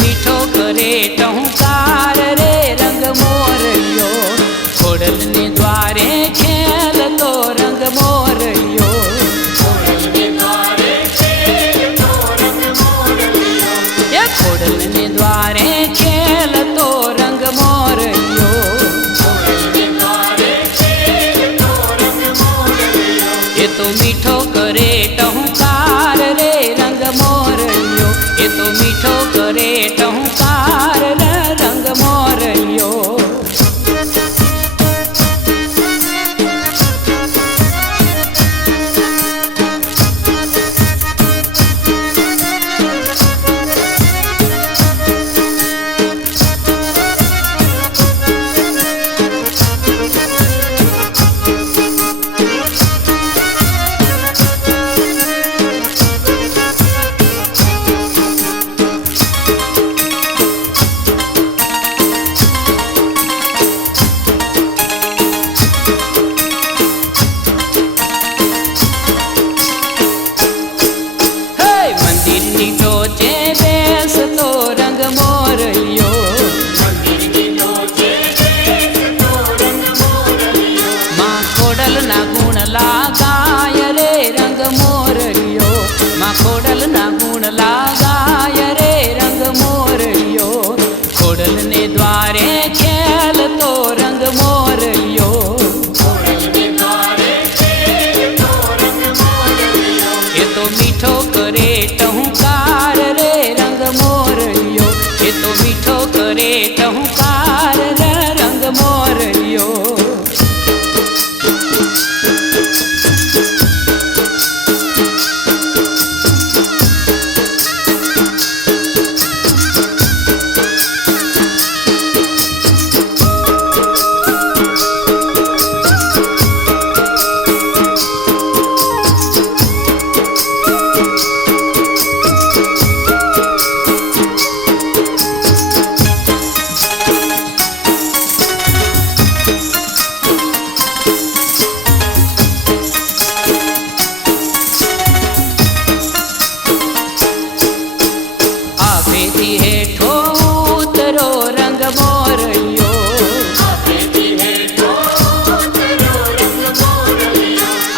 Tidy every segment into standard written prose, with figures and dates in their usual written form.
मीठो करे टहुकार रे रंग मोरयो खोड़ल ने द्वारे खेल तो रंग मोरयो ये खोड़ल ने द्वारे खेल तो रंग मोरयो ये तो मीठो करे टहुकार रे रंग मोरयो ये तो मीठो करे टहुकार रे रंग मोरयो खोड़ल ना गुण लगाय रे रंग मोरयो खोड़ल ने द्वारे खेल तो रंग मोरयो ये तो मीठो करे टहुकार रे रंग मोरयो ये तो मीठो करे टहुकार रे रंग मोरयो हेठो उतरो रंग मोरयो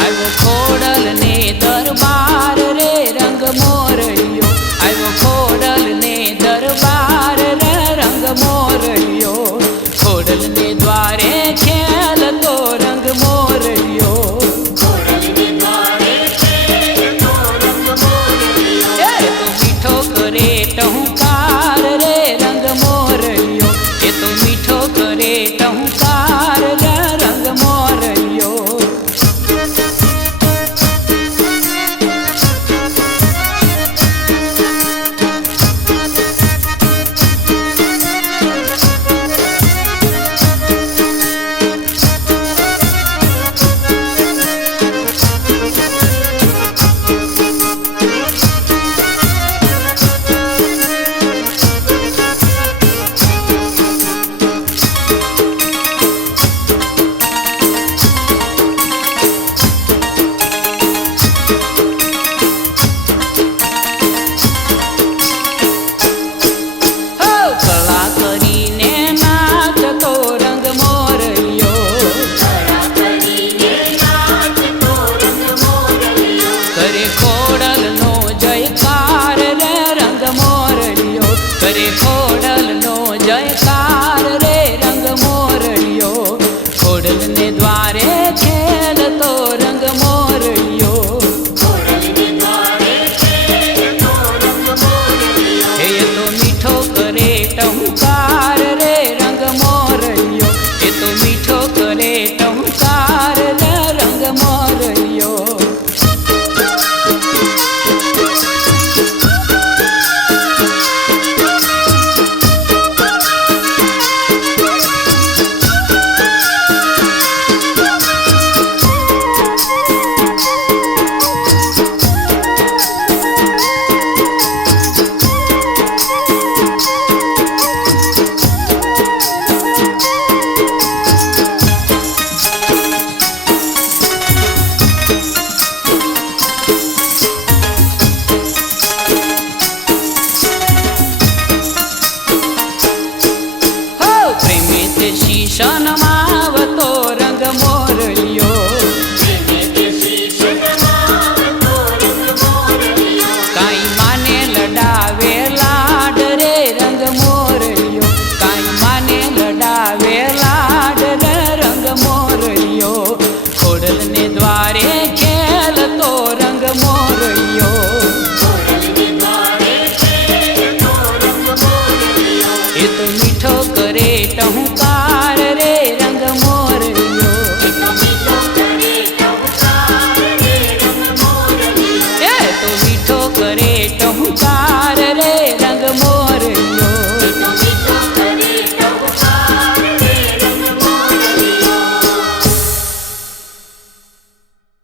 आयो खोड़ल ने दरबार रे रंग मोरयो आयो खोड़ल ने दरबार रे रंग मोरयो खोड़ल ने द्वारे खेल तो रंग मोरयो मीठो करे टहुकार रे रंग मोरयो ये तो मीठो करे टहुकार रे रंग मोरयो करे खोड़ल नो जयकार रे रंग मोरयो खोड़ल ने द्वारे खेल तो रंग मोरयो हे तो मीठो करे टहुकार रे रंग मोरयो ये तो मीठो करे टहुकार रे रंग मोरयो એ તો મીઠો કરે ટહુકાર